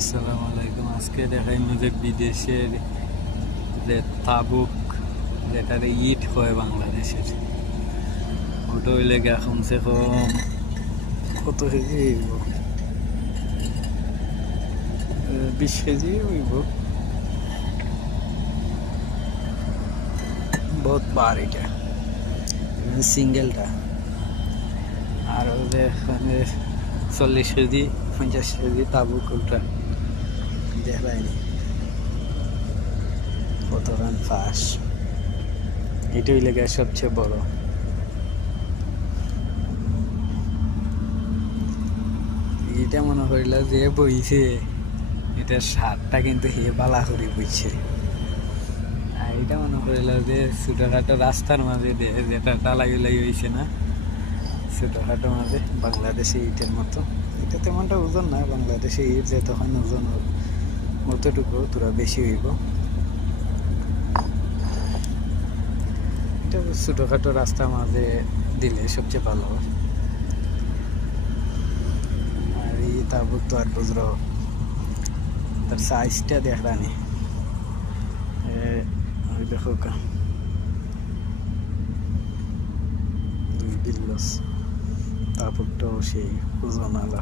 আসসালামু আলাইকুম। আজকে দেখাইম যে বিদেশের যে তাবুক, যেটারে ইট হয় বাংলাদেশের। ওটা হইলে গা কমসে কম কত কেজি হইব? বিশ কেজি হইব। বহুত বার এটা। সিঙ্গেলটা। আর ওদের চল্লিশ কেজি, পঞ্চাশ কেজি তাবুক ওটা। দেখায়নি কত রান ফাঁস। এটাই লেগে সবচেয়ে বড়। এটা মনে করিল যে বইছে। এটার স্বাদটা কিন্তু হে বালা করে বইছে। আর এটা মনে করিল যে ছোটখাটো রাস্তার মাঝে যেটা টালাই উলাই হয়েছে না, ছোটখাটো মাঝে বাংলাদেশে ইটের মতো। এটা তেমনটা ওজন না, বাংলাদেশে ইট যে তখন ওজন হোক অতটুকু তোরা বেশি হইব। ছোটখাটো রাস্তা মাঝে দিলে সবচেয়ে ভালো। আর এই তাবুক তো আর বুঝলো তার সাইজটা দেখলানি দেখো দুই সেই ওজন আলা।